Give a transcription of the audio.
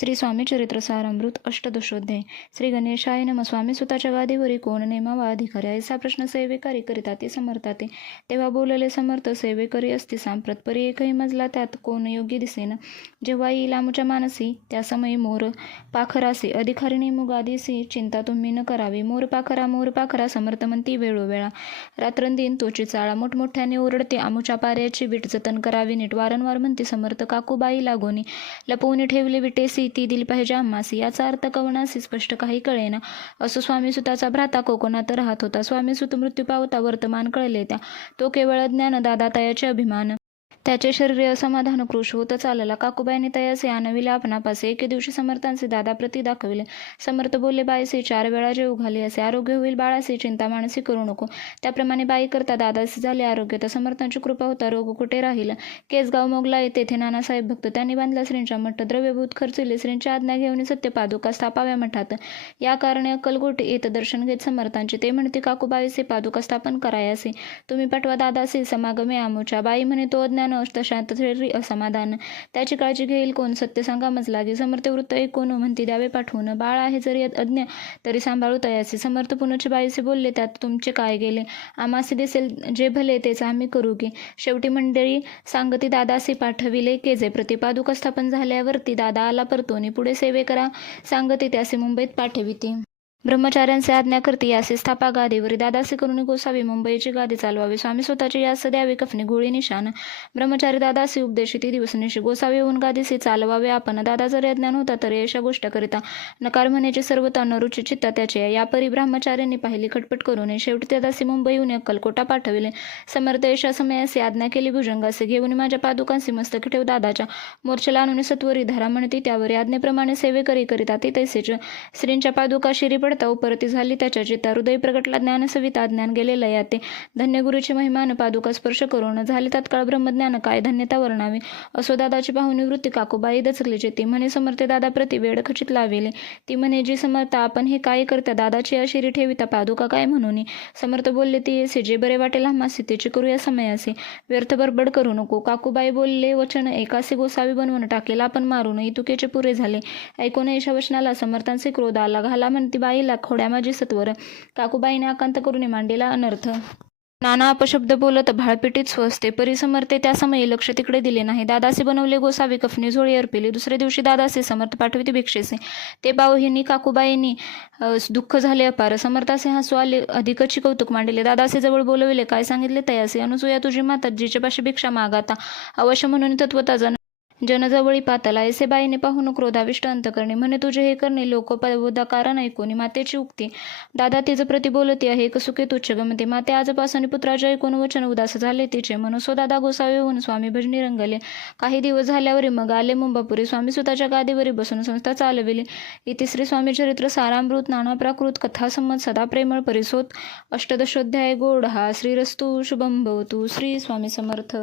श्री स्वामी चरित्र अमृत अष्टदशोध्याय. श्री गणेशाय नम. स्वामी सुताच्या गादीवरी कोण नेमावा अधिकारी ऐसा प्रश्न सेवेकारी करिता ते समर्थाते. तेव्हा बोलले समर्थ सेवेकरी असते सांप्रत परी एकही मजला त्यात कोण योग्य दिसेना. जेव्हा येईल आमच्या मानसी त्या समयी मोर पाखरासी अधिकारिणी मुगादीसी चिंता तुम्ही न करावी. मोर पाखरा मोर पाखरा समर्थ म्हणती वेळोवेळा. रात्रंदिन तोची चाळा मोठमोठ्याने ओरडते. आमुच्या पाऱ्याची वीट जतन करावी नीट. वारंवार म्हणते समर्थ काकूबाई लागोनी. लपवून ठेवले विटेसी. ती दिली पाहिजे आम्हासी. याचा अर्थ कवनासी स्पष्ट काही कळेना. असं स्वामी सुताचा भ्राता कोकणात राहत होता. स्वामी सुत मृत्यू पावता वर्तमान कळले त्या तो केवळ ज्ञान दादा तयाचे अभिमान. त्याचे शरीर असमाधान कृश होत चालला. काकूबाईने तयासे आणविले आपणापासे एके दिवशी समर्थांचे दादा प्रती दाखविले. समर्थ बोलले बाईसे चार वेळा जेव घाले असे आरोग्य होईल बाळासे चिंता मानसी करू नको त्याप्रमाणे बाई करता दादासे झाले आरोग्य तर समर्थांची कृपा होता रोग कुठे राहील? केसगाव मोगला तेथे नानासाहेब भक्त. त्यांनी बांधला श्रींच्या मठ द्रव्यभूत खर्चिले श्रींची आज्ञा घेऊन सत्य पादुका स्थापाव्या मठात. या कारणे अक्कलकोट येत दर्शन घेत समर्थांचे ते म्हणते काकूबाईसे पादुका स्थापन करायासे. तुम्ही पटवा दादासे समागमे आमोच्या. बाई म्हणे तो अज्ञान शांत शरीरी असमाधान. त्याची काळजी घेईल कोण? सत्य सांगामच लागे समर्थ वृत्त एक कोण? म्हणती द्यावे पाठवून. बाळ आहे जरी अज्ञ तरी सांभाळू तयाचे. समर्थ पुनचे बाईसे बोलले त्यात तुमचे काय गेले? आम्हासे दिसेल जे भले तेच आम्ही करू की. शेवटी मंडळी सांगती दादासी पाठविले केजे. प्रतिपादुका स्थापन झाल्यावरती दादा आला परतोनी. पुढे सेवे करा. सांगती त्यासे मुंबईत पाठविते. ब्रह्मचार्यांचे आज्ञा करती यासे स्थापा गादीवरी दादासी करून गोसावी मुंबईची गादी चालवावी. स्वामी स्वतःची यास द्यावी कफनी गोळी निशान ब्रह्मचारी दादासी उपदेशी ती दिवसनिशी गोसावी होऊन गादीसी चालवावे आपण. दादा जरी अज्ञान होता तरी अशा गोष्ट करिता. नकार म्हणेचे सर्व तन रुची चित्ता त्याचे. या परी ब्रह्मचार्यांनी पाहिली खटपट करून शेवटी त्या दासी मुंबईहून अक्कलकोटा पाठविले. समर्थ यशा समयासी आज्ञा केली भुजंगासी घेऊन माझ्या पादुकांसी मस्तक ठेव दादाच्या मोर्चेला आणून सत्वरी धरा म्हणती. त्यावरी आज्ञेप्रमाणे सेवे करी करिता ते तैसेच. श्रींच्या पादुका शिरी पडता उपरती झाली त्याच्या चित्ता हृदय प्रगटला ज्ञान सविता ज्ञान गेलेलं याते धन्य गुरुची महिमान पादुका स्पर्श करून झाले तात्काळ ब्रह्मज्ञान काय धन्यता वर्णावे? असो दादाची पाहुणी वृत्ती काकूबाई दचकली ती म्हणे समर्थे दादा प्रति वेळ खचित लावेले. ती म्हणे जी समर्थ आपण हे काय करता? दादाची अशिरी ठेविता पादुका काय म्हणून समर्थ बोलले ती येसे जे बरे वाटेल आम्हासी त्याची करूया समयासी व्यर्थ बडबड करू नको काकूबाई बोलले वचन एकासे गोसावी बनवून टाकेला आपण मारून इतुकेचे पुरे झाले. ऐकून यशा वचनाला समर्थांचे क्रोध आला. घाला म्हणती बाई खोड्या माझी सत्वर. काकूबाईने आकांत करून मांडलेला अनर्थ. नाना अपशब्द बोलत भाळपिटीत स्वसते. परिसमर्थे त्या समयी लक्ष तिकडे दिले नाही. दादासे बनवले गोसावी कफनी झोळी अर्पिली. दुसऱ्या दिवशी दादासे समर्थ पाठविते भिक्षेसे. ते बाऊहिनी काकूबाईंनी दुःख झाले अपार. समर्थासे हसू आले. अधिकची कौतुक मांडले. दादासे जवळ बोलविले. काय सांगितले तयासे? अनुसूया तुझी माता जिच्या पाशी भिक्षा मागाता अवश्य म्हणून तत्वता जन जनजवळी पाताला ऐसे बाईने पाहून क्रोधाविष्ट अंत करणे म्हणे तुझे हे करणे लोकपदा कारण ऐकून मातेची उक्ती. दादा तिचं प्रति बोलती आहे एक सुखे तुच्छ गमते. माते आजपासून पुत्राचे ऐकून वचन उदास झाले तिचे. म्हणून सो दादा गोसावे होऊन स्वामी भजनी रंगले. काही दिवस झाल्यावरी मग आले मुंबापुरी. स्वामी स्वतःच्या गादीवरी बसून संस्था चालविली. इथे श्री स्वामी चरित्र सारामृत नाना प्राकृत कथासंमत सदा प्रेमळ परिसोत. अष्टदशोध्याय गोड हा. श्रीरस्तु शुभम भवतु. श्री स्वामी समर्थ.